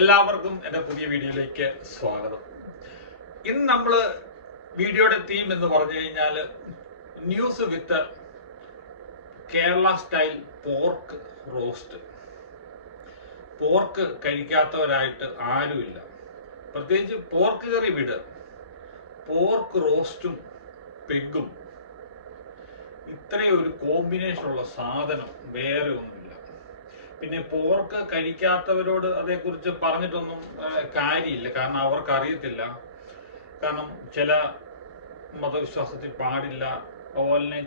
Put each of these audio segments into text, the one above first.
എല്ലാവർക്കും എന്റെ പുതിയ വീഡിയോയിലേക്ക് സ്വാഗതം. ഇന്ന് നമ്മൾ വീഡിയോയുടെ തീം എന്ന് പറഞ്ഞു കഴിഞ്ഞാൽ news with Kerala style pork roast pork കഴിക്കാത്തവരായിട്ട് ആരുമില്ല. പ്രത്യേകിച്ച് പോർക്ക് കറി വിട് പോർക്ക് റോസ്റ്റും പെഗും ഇത്രയും ഒരു കോമ്പിനേഷനുള്ള സാധനം വേറെ ഒന്നുമില്ല. പിന്നെ പോർക്ക് കഴിക്കാത്തവരോട് അതേക്കുറിച്ച് പറഞ്ഞിട്ടൊന്നും കാര്യമില്ല. കാരണം അവർക്ക് അറിയത്തില്ല കാരണം ചില മതവിശ്വാസത്തിൽ പാടില്ല. അതുപോലെ തന്നെ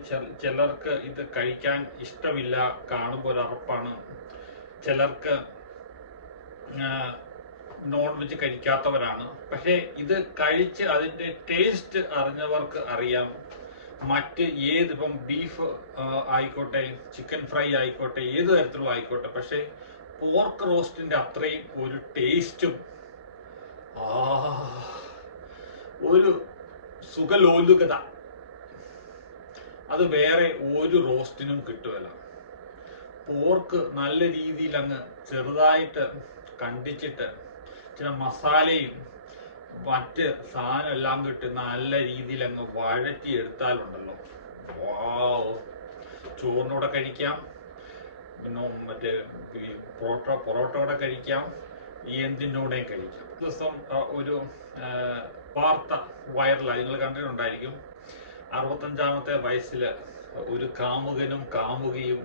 ചിലർക്ക് ഇത് കഴിക്കാൻ ഇഷ്ടമില്ല കാണുമ്പോൾ ഒരു അറപ്പാണ്. ചിലർക്ക് നോൺ വെജ് കഴിക്കാത്തവരാണ്. പക്ഷേ ഇത് കഴിച്ച് അതിന്റെ ടേസ്റ്റ് അറിഞ്ഞവർക്ക് അറിയാം. മറ്റ് ഏത് ഇപ്പം ബീഫ് ആയിക്കോട്ടെ ചിക്കൻ ഫ്രൈ ആയിക്കോട്ടെ ഏത് തരത്തിലുള്ള ആയിക്കോട്ടെ പക്ഷേ പോർക്ക് റോസ്റ്റിന്റെ അത്രയും ഒരു ടേസ്റ്റും ആ ഒരു സുഖലോലുകത അത് വേറെ ഒരു റോസ്റ്റിനും കിട്ടുമല്ല പോർക്ക് നല്ല രീതിയിൽ അങ്ങ് ചെറുതായിട്ട് കണ്ടിച്ചിട്ട് ചില മസാലയും മറ്റ് സാധനം എല്ലാം കിട്ടി നല്ല രീതിയിൽ അങ്ങ് വഴറ്റി എടുത്താലുണ്ടല്ലോ വാവ്. ചോറിനൂടെ കഴിക്കാം. പിന്നെ മറ്റേ പൊറോട്ട പൊറോട്ടയോടെ കഴിക്കാം. എന്തിനൂടെയും കഴിക്കാം. ദിവസം ഒരു വാർത്ത വൈറലായി. നിങ്ങൾ കണ്ടിട്ടുണ്ടായിരിക്കും. അറുപത്തഞ്ചാമത്തെ വയസ്സിൽ ഒരു കാമുകനും കാമുകിയും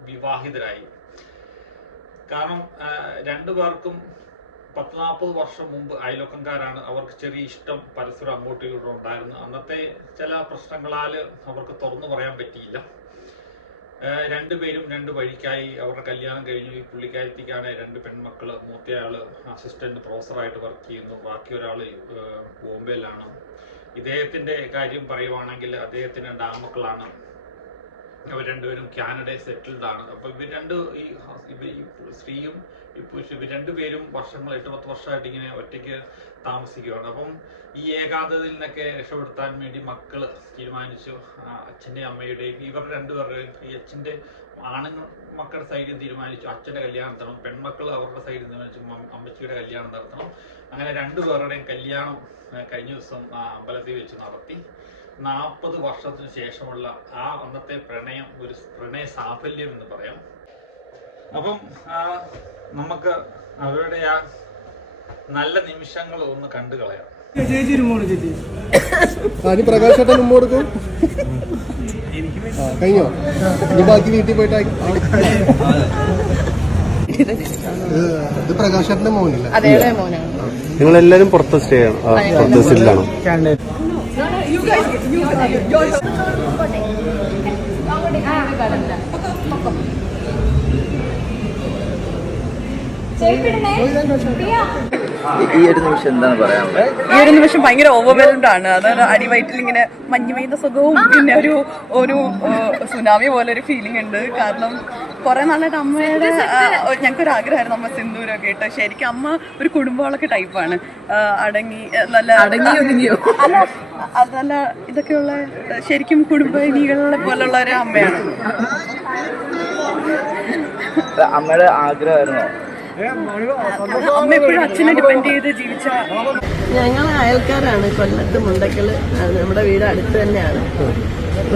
വിവാഹിതരായി. കാരണം രണ്ടു പേർക്കും പത്ത് നാൽപ്പത് വർഷം മുമ്പ് അയൽവക്കംകാരാണ് അവർക്ക് ചെറിയ ഇഷ്ടം പരസ്പരം അങ്ങോട്ടും ഇങ്ങോട്ടും ഉണ്ടായിരുന്നു അന്നത്തെ ചില പ്രശ്നങ്ങളാൽ അവർക്ക് തുറന്നു പറയാൻ പറ്റിയില്ല. രണ്ടുപേരും രണ്ട് വഴിക്കായി അവരുടെ കല്യാണം കഴിഞ്ഞു. ഈ പുള്ളിക്കാരത്തിക്കാണ് രണ്ട് പെൺമക്കൾ മൂത്തയാൾ അസിസ്റ്റന്റ് പ്രൊഫസറായിട്ട് വർക്ക് ചെയ്യുന്നു. ബാക്കി ഒരാൾ ബോംബെയിലാണ്. ഇദ്ദേഹത്തിന്റെ കാര്യം പറയുവാണെങ്കിൽ അദ്ദേഹത്തിന് രണ്ട് ആൺമക്കളാണ് ഇവർ രണ്ടുപേരും കാനഡയിൽ സെറ്റിൽഡ് ആണ്. അപ്പൊ ഇവർ രണ്ട് ഈ സ്ത്രീയും പുരുഷ ഇവർ രണ്ടുപേരും വർഷങ്ങൾ എട്ട് പത്ത് വർഷമായിട്ട് ഇങ്ങനെ ഒറ്റയ്ക്ക് താമസിക്കുകയാണ് അപ്പം ഈ ഏകാന്തതയിൽ നിന്നൊക്കെ രക്ഷപ്പെടുത്താൻ വേണ്ടി മക്കൾ തീരുമാനിച്ചു. ആ, അച്ഛന്റെയും അമ്മയുടെയും ഇവരുടെ രണ്ടുപേരുടെയും ഈ അച്ഛന്റെ ആണുങ്ങൾ മക്കളുടെ സൈഡിൽ തീരുമാനിച്ചു. അച്ഛന്റെ കല്യാണം നടത്തണം. പെൺമക്കൾ അവരുടെ സൈഡിൽ തീരുമാനിച്ചു. അമ്മച്ചിയുടെ കല്യാണം നടത്തണം. അങ്ങനെ രണ്ടുപേരുടെയും കല്യാണം കഴിഞ്ഞ ദിവസം അമ്പലത്തിൽ വെച്ച് നടത്തി. നാൽപ്പത് വർഷത്തിന് ശേഷമുള്ള ആ അന്നത്തെ പ്രണയം ഒരു പ്രണയ സാഫല്യം എന്ന് പറയാം. അപ്പം നമുക്ക് അവരുടെ ആ നല്ല നിമിഷങ്ങൾ ഒന്ന് കണ്ടു കളയാം. നിങ്ങളെല്ലാരും ഉമ്മ കൊടുക്കും. കഴിഞ്ഞോ? ഇനി ബാക്കി വീട്ടിൽ പോയിട്ട് ആക്കി- ഇത് മോനല്ലേ? എല്ലാരും പുറത്ത് സ്റ്റേ ചെയ്യണം ആ, പുറത്ത് സില്ലാണ് ചെരുപ്പിടണേ ഈ ഒരു നിമിഷം എന്താണ് പറയാനുള്ളത്? ഈ ഒരു നിമിഷം ഭയങ്കര ഓവർവെൽഡ് ആണ്. അതായത് അടിവയറ്റിൽ ഇങ്ങനെ മഞ്ഞ് പെയ്ത സുഖവും പിന്നെ ഒരു ഒരു സുനാമി പോലെ ഒരു ഫീലിംഗ് ഉണ്ട്. കാരണം കുറെ നാളായിട്ട് അമ്മയുടെ ഞങ്ങൾക്കൊരു ആഗ്രഹമായിരുന്നു അമ്മ സിന്ദൂരൊക്കെ ഇട്ട്. ശരിക്കും അമ്മ ഒരു കുടുംബങ്ങളൊക്കെ ടൈപ്പാണ് അടങ്ങി നല്ല അല്ല അതല്ല ഇതൊക്കെയുള്ള ശരിക്കും കുടുംബിനികളെ പോലുള്ള ഒരു അമ്മയാണ്. അമ്മയുടെ ആഗ്രഹമായിരുന്നോ? അമ്മ എപ്പോഴും അച്ഛനെ ഡിപ്പെൻഡ് ചെയ്ത് ജീവിച്ച ഞങ്ങൾ അയൽക്കാരാണ് കൊല്ലത്ത് മുണ്ടക്കൽ. നമ്മുടെ വീട് അടുത്ത് തന്നെയാണ്.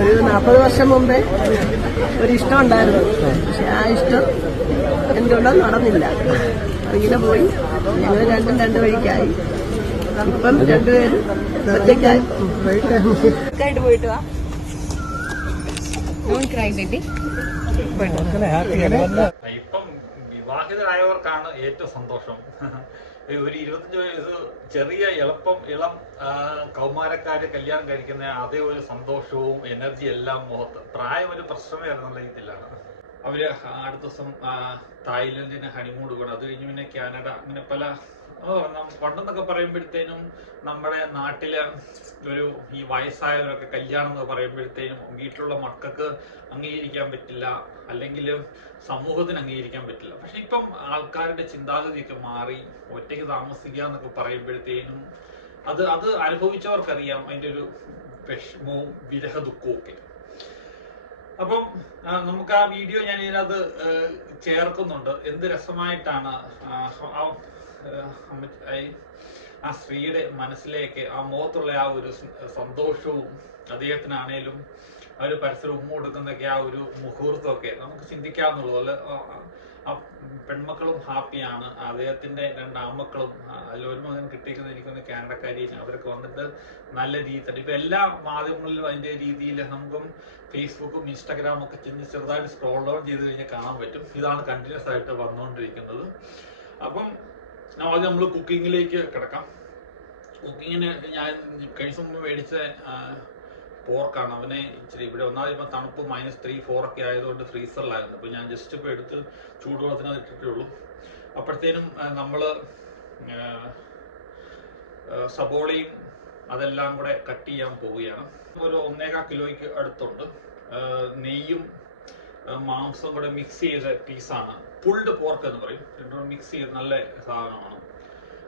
ഒരു നാൽപ്പത് വർഷം മുമ്പേ ഒരു ഇഷ്ടം ഉണ്ടായിരുന്നു. പക്ഷെ ആ ഇഷ്ടം എന്തുകൊണ്ടോ നടന്നില്ല. അങ്ങനെ പോയി. ഞങ്ങൾ രണ്ടും രണ്ട് വഴിക്കായി. ഇപ്പം രണ്ടുപേരും ഒറ്റയ്ക്കായി. ആയിട്ട് പോയിട്ട് വാ. ഇപ്പം വിവാഹിതരായവർക്കാണ് ഏറ്റവും സന്തോഷം. ഒരു ഇരുപത്തഞ്ച് വയസ്സ് ചെറിയ എളുപ്പം ഇളം കൗമാരക്കാര് കല്യാണം കഴിക്കുന്ന അതേ ഒരു സന്തോഷവും എനർജി എല്ലാം മുഖത്ത്. പ്രായം ഒരു പ്രശ്നമേ എന്നുള്ള രീതിയിലാണ് അവർ അടുത്ത ദിവസം തായ്ലൻഡിന് ഹണിമൂൺ പോകണം അത് കഴിഞ്ഞ് പിന്നെ കാനഡ അങ്ങനെ പല പണ്ടെന്നൊക്കെ പറയുമ്പോഴത്തേനും നമ്മുടെ നാട്ടിൽ ഒരു ഈ വയസ്സായവരൊക്കെ കല്യാണം എന്ന് പറയുമ്പോഴത്തേനും വീട്ടിലുള്ള മക്കൾക്ക് അംഗീകരിക്കാൻ പറ്റില്ല. അല്ലെങ്കിൽ സമൂഹത്തിന് അംഗീകരിക്കാൻ പറ്റില്ല. പക്ഷെ ഇപ്പം ആൾക്കാരുടെ ചിന്താഗതിയൊക്കെ മാറി ഒറ്റയ്ക്ക് താമസിക്കുക എന്നൊക്കെ പറയുമ്പോഴത്തേനും അത് അത് അനുഭവിച്ചവർക്കറിയാം അതിന്റെ ഒരു വിഷമവും വിരഹ ദുഃഖവും ഒക്കെ. അപ്പം നമുക്ക് ആ വീഡിയോ ഞാൻ ഇതിനകത്ത് ചേർക്കുന്നുണ്ട്. എന്ത് രസമായിട്ടാണ് ആ, സ്ത്രീയുടെ മനസ്സിലേക്ക് ആ മുഖത്തുള്ള ആ ഒരു സന്തോഷവും അദ്ദേഹത്തിനാണേലും ഒരു പരസ്പരം ഉമ്മ കൊടുക്കുന്നൊക്കെ ആ ഒരു മുഹൂർത്തമൊക്കെ നമുക്ക് ചിന്തിക്കാവുന്നുള്ളൂ. ആ പെൺമക്കളും ഹാപ്പിയാണ് അദ്ദേഹത്തിന്റെ രണ്ട് ആൺമക്കളും ഒരു മകൻ കിട്ടിയിരിക്കുന്ന എനിക്കൊന്ന് കാനഡക്കാരിയാണ് അവരൊക്കെ വന്നിട്ട് നല്ല രീതി ഇപ്പൊ എല്ലാ മാധ്യമങ്ങളിലും അതിന്റെ രീതിയിൽ നമുക്കും ഫേസ്ബുക്കും ഇൻസ്റ്റാഗ്രാമും ഒക്കെ ചെന്ന് ചെറുതായിട്ട് സ്ക്രോൾ ഡൗൺ ചെയ്ത് കഴിഞ്ഞാൽ കാണാൻ പറ്റും. ഇതാണ് കണ്ടിന്യൂസ് ആയിട്ട് വന്നുകൊണ്ടിരിക്കുന്നത്. അപ്പം ആദ്യം നമ്മൾ കുക്കിങ്ങിലേക്ക് കിടക്കാം. കുക്കിങ്ങിന് ഞാൻ കഴിഞ്ഞ മുമ്പ് മേടിച്ച പോർക്കാണ്. അവനെ ഇച്ചിരി ഇവിടെ ഒന്നാമത് ഇപ്പം തണുപ്പ് മൈനസ് ത്രീ ഫോർ ഒക്കെ ആയതുകൊണ്ട് ഫ്രീസറിലായിരുന്നു. അപ്പോൾ ഞാൻ ജസ്റ്റ് ഇപ്പോൾ എടുത്ത് ചൂടുവെള്ളത്തിനകത്ത് ഇട്ടിട്ടേ ഉള്ളൂ. അപ്പോഴത്തേനും നമ്മൾ സബോളയും അതെല്ലാം കൂടെ കട്ട് ചെയ്യാൻ പോവുകയാണ്. ഒരു ഒന്നേകാൽ കിലോയ്ക്ക് അടുത്തുണ്ട്. നെയ്യും മാംസം കൂടെ മിക്സ് ചെയ്ത പീസാണ് പുൾഡ് പോർക്ക് എന്ന് പറയും. രണ്ടും മിക്സ് ചെയ്ത് നല്ല സാധനമാണ്.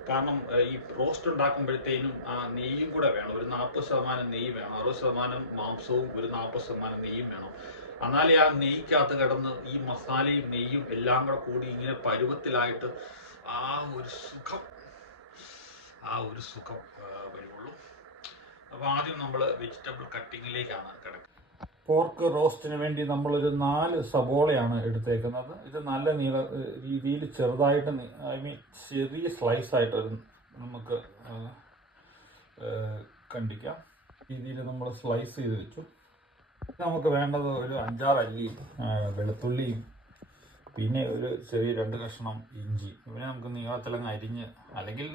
കാരണം ഈ റോസ്റ്റ് ഉണ്ടാക്കുമ്പോഴത്തേനും ആ നെയ്യും കൂടെ വേണം. ഒരു നാൽപ്പത് ശതമാനം നെയ്യ് വേണം. അറുപത് ശതമാനം മാംസവും ഒരു നാൽപ്പത് ശതമാനം നെയ്യും വേണം. എന്നാലേ ആ നെയ്ക്കകത്ത് കിടന്ന് ഈ മസാലയും നെയ്യും എല്ലാം കൂടെ കൂടി ഇങ്ങനെ പരുവത്തിലായിട്ട് ആ ഒരു സുഖം ആ ഒരു സുഖം വരുള്ളൂ അപ്പോൾ ആദ്യം നമ്മൾ വെജിറ്റബിൾ കട്ടിങ്ങിലേക്കാണ് കിടക്കുന്നത് പോർക്ക് റോസ്റ്റിന് വേണ്ടി നമ്മളൊരു നാല് സബോളയാണ് എടുത്തേക്കുന്നത്. ഇത് നല്ല നീള രീതിയിൽ ചെറുതായിട്ട് ഐ മീൻ ചെറിയ സ്ലൈസ് ആയിട്ട് നമുക്ക് കണ്ടിക്കാം. രീതിയിൽ നമ്മൾ സ്ലൈസ് ചെയ്ത് വെച്ചു. നമുക്ക് വേണ്ടത് ഒരു അഞ്ചാറ് അല്ലി വെളുത്തുള്ളിയും പിന്നെ ഒരു ചെറിയ രണ്ട് കഷ്ണം ഇഞ്ചി. പിന്നെ നമുക്ക് നീളത്തിലങ്ങ് അരിഞ്ഞ് അല്ലെങ്കിൽ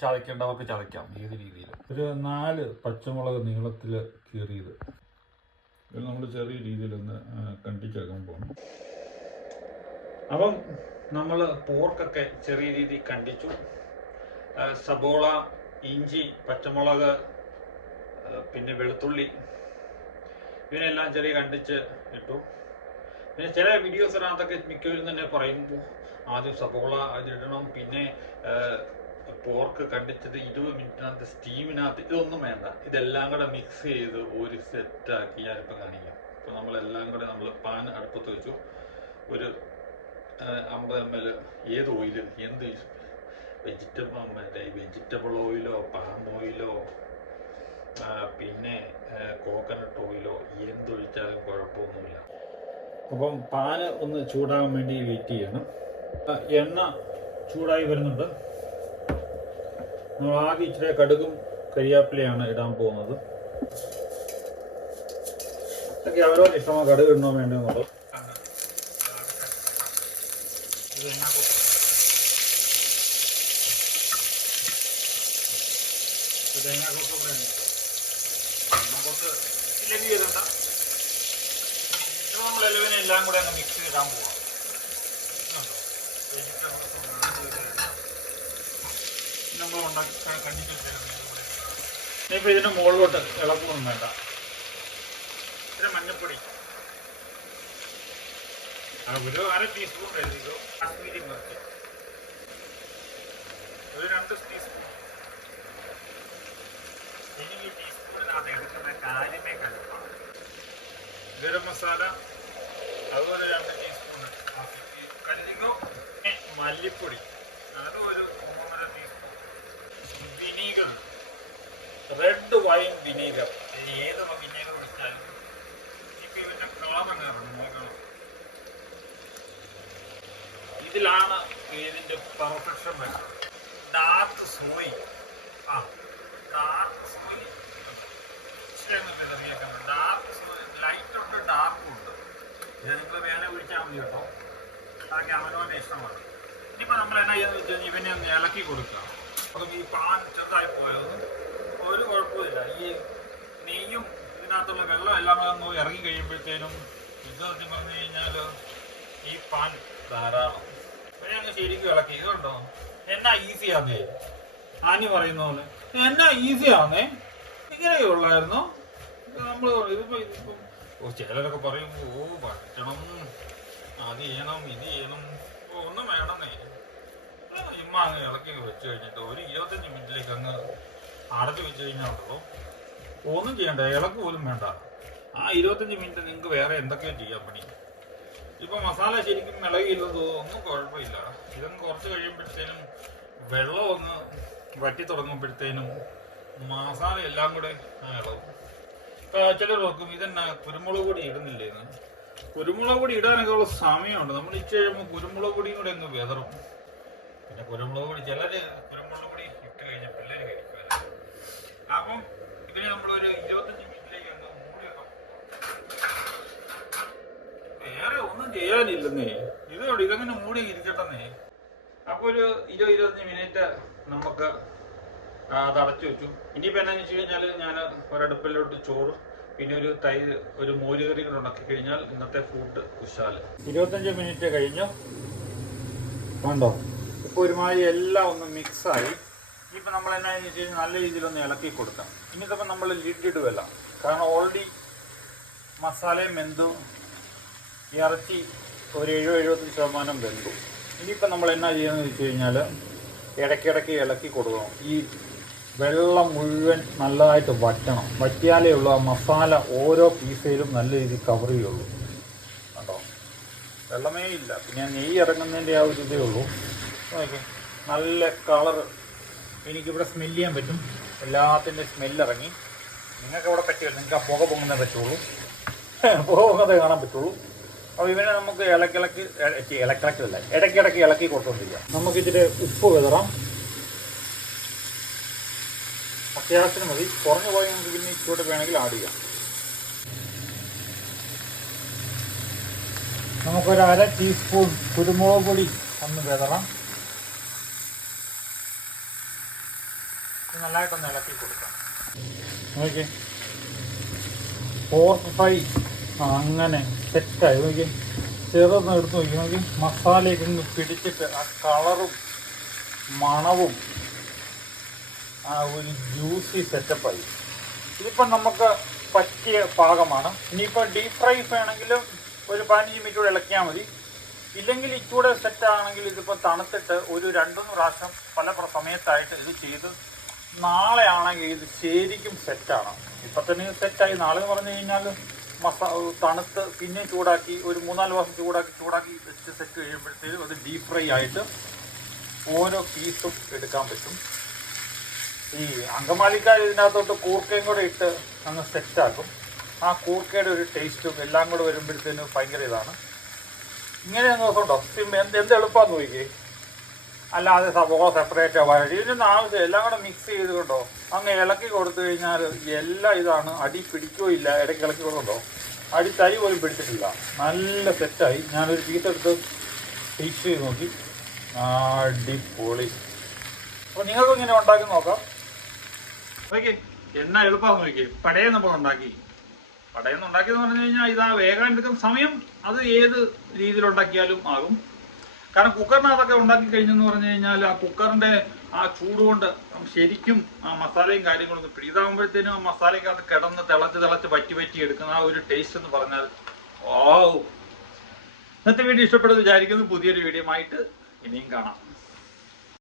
ചതയ്ക്കേണ്ടവർക്ക് ചതയ്ക്കാം ഏത് രീതിയിൽ ഒരു നാല് പച്ചമുളക് നീളത്തിൽ കീറിയത്. ഇത് നമ്മൾ ചെറിയ രീതിയിൽ ഒന്ന് കണ്ടിച്ചെടുക്കാൻ പോകണം അപ്പം നമ്മൾ പോർക്കൊക്കെ ചെറിയ രീതി കണ്ടിച്ചു. സബോള ഇഞ്ചി പച്ചമുളക് പിന്നെ വെളുത്തുള്ളി ഇതിനെല്ലാം ചെറിയ കണ്ടിച്ച് ഇട്ടു. പിന്നെ ചില വീഡിയോസിനകത്തൊക്കെ മിക്കവരും തന്നെ പറയുന്നു ആദ്യം സബോള അതിടണം പിന്നെ പോർക്ക് കണ്ടിച്ചത് ഇരുപത് മിനിറ്റിനകത്ത് സ്റ്റീമിനകത്ത് ഇതൊന്നും വേണ്ട. ഇതെല്ലാം കൂടെ മിക്സ് ചെയ്ത് ഒരു സെറ്റാക്കി ഞാനിപ്പോൾ കാണിക്കാം. അപ്പോൾ നമ്മളെല്ലാം കൂടെ നമ്മൾ പാൻ അടുപ്പത്ത് വെച്ചു. ഒരു അമ്പത് എം എൽ ഏത് ഓയിൽ എന്ത് വെജിറ്റബിൾ മറ്റേ വെജിറ്റബിൾ ഓയിലോ പാം ഓയിലോ പിന്നെ കോക്കനട്ട് ഓയിലോ എന്തൊഴിച്ചാലും കുഴപ്പമൊന്നുമില്ല. അപ്പം പാന് ഒന്ന് ചൂടാകാൻ വേണ്ടി വെയിറ്റ് ചെയ്യണം. എണ്ണ ചൂടായി വരുന്നുണ്ട്. നമ്മൾ ആദ്യം ഇച്ചിരി കടുകും കരിയാപ്പിലയാണ് ഇടാൻ പോകുന്നത്. ഇതൊക്കെ അവരോ ഇഷ്ടമാണ്. കടുക് ഇടണോ വേണ്ടോ എന്നുള്ളത്. ഇത് എണ്ണ കൊ- ഇത് എണ്ണ കൊത്ത് കൂടെ ഉണ്ട്. എണ്ണ കൊത്ത് ഇല്ലെങ്കിൽ ഇടണ്ട. ഇത് നമ്മൾ എല്ലാം കൂടെ അങ്ങ് മിക്സ് ചെയ്താൻ പോവാം കണ്ടോ? Vegetables ഉം ഇത് നമ്മൾ ഉണ്ടാക്കി കണ്ടിട്ട് ഇനിയിപ്പോൾ ഇതിന്റെ മുകളിലോട്ട് ഇളക്കൊന്നും വേണ്ട. ഇത്തിരി മഞ്ഞപ്പൊടി. ഒരു അര ടീസ്പൂൺ എഴുതിക്കോ കാശ്മീരി മിർച്ച് ഒരു രണ്ട് ടീസ്പൂൺ ഇനി ഈ ടീസ്പൂണിനകത്ത് എടുക്കുന്ന കാര്യമേ കലപ്പാണ് ഗരം മസാല അതുപോലെ രണ്ട് ടീസ്പൂൺ കഴിഞ്ഞോ മല്ലിപ്പൊടി. അതും ഒരു മൂന്നര teaspoon vinegar red wine vinegar ഇതിലാണ് ഇതിന്റെ പെർഫെക്ഷൻ ഡാർക്ക് സോയി ആ dark soy dark soy light ഉണ്ട് ഡാർക്കും ഉണ്ട്. ഇത് നിങ്ങൾ വേണേ വിളിച്ചാൽ മതി കേട്ടോ. അതൊക്കെ അവനവന്റെ ഇഷ്ടമാണ്. ഇനിയിപ്പോൾ നമ്മൾ എന്നാ ചെയ്യുന്നത് ഇവനെ ഒന്ന് ഇളക്കി കൊടുക്കുക. അപ്പം ഈ പാൻ ചെറുതായി പോയത്. ഒരു കുഴപ്പമില്ല ഈ നെയ്യും ഇതിനകത്തുള്ള വെള്ളം എല്ലാം കൂടെ ഇറങ്ങി കഴിയുമ്പോഴത്തേനും ഇത് സത്യം പറഞ്ഞു കഴിഞ്ഞാൽ ഈ പാൻ ധാരാളം. ഇവനെ അങ്ങ് ശരിക്കും ഇളക്കി. ഇതുണ്ടോ എന്നാ ഈസിയാന്നേ ആനി പറയുന്ന പോലെ. എന്നാ ഈസിയാന്നേ ഇങ്ങനെയേ ഉള്ളായിരുന്നു. നമ്മൾ ഇതിപ്പോ ഇതിപ്പം ഓ ചിലരൊക്കെ പറയും ഓ പറ്റണം അത് ചെയ്യണം ഇത് ചെയ്യണം. ഒന്നും വേണമെന്നേ ഇമ്മ അങ്ങ് ഇളക്കി വെച്ച് കഴിഞ്ഞിട്ട് ഒരു ഇരുപത്തഞ്ച് മിനിറ്റിലേക്ക് അങ്ങ് അടച്ചു വെച്ച് കഴിഞ്ഞാൽ ഒന്നും ചെയ്യണ്ട ഇളക്ക് പോലും വേണ്ട. ആ ഇരുപത്തഞ്ച് മിനിറ്റ് നിങ്ങൾക്ക് വേറെ എന്തൊക്കെയോ ചെയ്യാൻ പണി. ഇപ്പൊ മസാല ശരിക്കും ഇളകിയില്ലെന്ന് ഒന്നും കുഴപ്പമില്ല. ഇതൊന്ന് കുറച്ച് കഴിയുമ്പോഴത്തേനും വെള്ളം ഒന്ന് വറ്റി തുടങ്ങുമ്പോഴത്തേനും മസാല എല്ലാം കൂടെ ഇളകും ഇപ്പൊ ചിലർ നോക്കും ഇതെന്നാ കുരുമുളക് പൊടി ഇടുന്നില്ലേന്ന് കുരുമുളക് പൊടി ഇടാനൊക്കെ ഉള്ള സമയമുണ്ട്. നമ്മൾ ഇച്ച് കഴിയുമ്പോൾ കുരുമുളക് പൊടിയും കൂടെ ഒന്ന് വെതറും. പിന്നെ കുരുമുളക് പൊടി ചിലര് കുരുമുളക് പൊടി ഇട്ട് കഴിഞ്ഞ പിള്ളേര് കഴിക്കുമല്ലോ അപ്പം ഇതിനെ നമ്മളൊരു ഇരുപത്തഞ്ച് മിനിറ്റിലേക്ക് ഒന്ന് മൂടി വേറെ ഒന്നും ചെയ്യാനില്ലെന്നേ. ഇതോട് ഇതങ്ങനെ മൂടി ഇരിക്കട്ടെന്നേ. അപ്പൊ ഒരു ഇരുപത് ഇരുപത്തഞ്ച് മിനിറ്റ് നമുക്ക് ആ, വെച്ചു. ഇനിയിപ്പോൾ എന്നാന്ന് വെച്ച് കഴിഞ്ഞാൽ ഞാൻ ഒരടുപ്പിലോട്ട് ചോറ് പിന്നെ ഒരു തൈര് ഒരു മോര് കറി കൂടെ കഴിഞ്ഞാൽ ഇന്നത്തെ ഫുഡ് കുശാൽ. ഇരുപത്തഞ്ച് മിനിറ്റ് കഴിഞ്ഞു. കണ്ടോ? ഇപ്പൊ ഒരുമാതിരി എല്ലാം ഒന്ന് മിക്സ് ആയി. ഇപ്പൊ നമ്മൾ എന്നാ എന്ന് വെച്ച് കഴിഞ്ഞാൽ നല്ല രീതിയിൽ ഒന്ന് ഇളക്കി കൊടുക്കാം. ഇനിയിപ്പോൾ നമ്മൾ ലിഡ് ഇടുവല്ല കാരണം ഓൾറെഡി മസാലയും മെന്തു ഇറച്ചി ഒരു എഴുപത് എഴുപത്തഞ്ച് ശതമാനം വെന്തു. ഇനിയിപ്പോൾ നമ്മൾ എന്നാ ചെയ്യുന്നത് വെച്ച് കഴിഞ്ഞാൽ ഇടയ്ക്കിടയ്ക്ക് ഇളക്കി കൊടുക്കണം. ഈ വെള്ളം മുഴുവൻ നല്ലതായിട്ട് വറ്റണം. വറ്റിയാലേ ഉള്ളൂ ആ മസാല ഓരോ പീസയിലും നല്ല രീതിയിൽ കവർ ചെയ്യുള്ളൂ. കേട്ടോ വെള്ളമേ ഇല്ല. പിന്നെ നെയ്യ് ഇറങ്ങുന്നതിന്റെ ആ ഒരു ഇതേ ഉള്ളൂ. നല്ല കളർ എനിക്കിവിടെ സ്മെല്ല് ചെയ്യാൻ പറ്റും. എല്ലാത്തിന്റെ സ്മെല്ലിറങ്ങി നിങ്ങൾക്ക് അവിടെ പറ്റില്ല. നിങ്ങൾക്ക് ആ പുക പൊങ്ങുന്നേ പറ്റുള്ളൂ. പുക പൊങ്ങുന്നതേ കാണാൻ പറ്റുള്ളൂ. അപ്പോൾ ഇവനെ നമുക്ക് ഇളക്കിളക്കി ഇളക്കിളക്കില്ല ഇടയ്ക്കിടയ്ക്ക് ഇളക്കി കൊടുത്തോണ്ടിരിക്കാം. നമുക്ക് ഇച്ചിരി ഉപ്പ് വിതറാം. അത്യാവശ്യത്തിന് മതി. കുറഞ്ഞു പോയി നമുക്ക് പിന്നെ ഇച്ചോട്ട് വേണമെങ്കിൽ ആഡ് ചെയ്യാം. നമുക്കൊരു അര ടീസ്പൂൺ കുരുമുളക് പൊടി ഒന്ന് വിതറാം. നല്ലതായിട്ടൊന്ന് ഇളക്കി കൊടുക്കാം. നോക്കിയേ. ഫോർ ഫൈവ് അങ്ങനെ സെറ്റായി. നോക്കി ചെറുതൊന്ന് എടുത്ത് നോക്കി. നോക്കി. മസാലയൊക്കെ ഒന്ന് പിടിച്ചിട്ട് ആ കളറും മണവും ആ ഒരു ജ്യൂസി സെറ്റപ്പായി ഇതിപ്പം നമുക്ക് പറ്റിയ പാകമാണ്. ഇനിയിപ്പോൾ ഡീപ് ഫ്രൈ വേണമെങ്കിലും ഒരു പതിനഞ്ച് മിനിറ്റ് കൂടെ ഇളക്കിയാൽ മതി. ഇല്ലെങ്കിൽ ഇച്ചൂടെ സെറ്റാണെങ്കിൽ ഇതിപ്പോൾ തണുത്തിട്ട് ഒരു രണ്ടുമൂന്ന് പ്രാവശ്യം പല സമയത്തായിട്ട് ഇത് ചെയ്ത് നാളെ ആണെങ്കിൽ ഇത് ശരിക്കും സെറ്റാണ്. ഇപ്പം തന്നെ സെറ്റായി. നാളെ എന്ന് പറഞ്ഞു കഴിഞ്ഞാൽ മസാ തണുത്ത് പിന്നെ ചൂടാക്കി ഒരു മൂന്നാൽ ദിവസം ചൂടാക്കി ചൂടാക്കി വെച്ച് സെറ്റ് കഴിയുമ്പോഴത്തേക്കും അത് ഡീപ് ഫ്രൈ ആയിട്ട് ഓരോ പീസും എടുക്കാൻ പറ്റും. ഈ അങ്കമാലിക്കാർ ഇതിനകത്തോട്ട് കൂർക്കയും കൂടെ ഇട്ട് അങ്ങ് സെറ്റാക്കും ആ കൂർക്കയുടെ ഒരു ടേസ്റ്റും എല്ലാം കൂടെ വരുമ്പോഴത്തേനും ഭയങ്കര ഇതാണ്. ഇങ്ങനെ നോക്കണ്ടോ എന്ത് എന്ത് എളുപ്പമാണെന്ന് നോക്കിയേ അല്ലാതെ സവോള സെപ്പറേറ്റ് വഴി ഇതിനൊന്നും ആവശ്യം എല്ലാം കൂടെ മിക്സ് ചെയ്തുകൊണ്ടോ അങ്ങ് ഇളക്കി കൊടുത്തു കഴിഞ്ഞാൽ എല്ലാം ഇതാണ്. അടി പിടിക്കുകയില്ല ഇടയ്ക്ക് ഇളക്കി കൊടുക്കണ്ടോ? അടി തരി പോലും പിടിച്ചിട്ടില്ല. നല്ല സെറ്റായി ഞാനൊരു എടുത്ത് ടേസ്റ്റ് ചെയ്ത് നോക്കി. അടിപൊളി. അപ്പോൾ നിങ്ങൾക്കും ഇങ്ങനെ ഉണ്ടാക്കി നോക്കാം. നോക്കി. എന്നാ എളുപ്പമാണെന്ന് നോക്കി. പടയെ നമ്മൾ ഉണ്ടാക്കി. പടയെന്ന് ഉണ്ടാക്കിയെന്ന് പറഞ്ഞു കഴിഞ്ഞാൽ ഇതാ വേഗം എടുക്കുന്ന സമയം അത് ഏത് രീതിയിൽ ഉണ്ടാക്കിയാലും ആകും. കാരണം കുക്കറിനകത്തൊക്കെ ഉണ്ടാക്കി കഴിഞ്ഞെന്ന് പറഞ്ഞു കഴിഞ്ഞാൽ ആ കുക്കറിന്റെ ആ ചൂട് കൊണ്ട് ശരിക്കും ആ മസാലയും കാര്യങ്ങളും ഒന്നും ഇതാകുമ്പോഴത്തേനും ആ മസാലയ്ക്കകത്ത് കിടന്ന് തിളച്ച് തിളച്ച് വറ്റി വറ്റി എടുക്കുന്ന ആ ഒരു ടേസ്റ്റ് എന്ന് പറഞ്ഞാൽ ഓ ഇന്നത്തെ വീഡിയോ ഇഷ്ടപ്പെടുന്നത് വിചാരിക്കുന്നു. പുതിയൊരു വീഡിയോ ആയിട്ട് ഇനിയും കാണാം.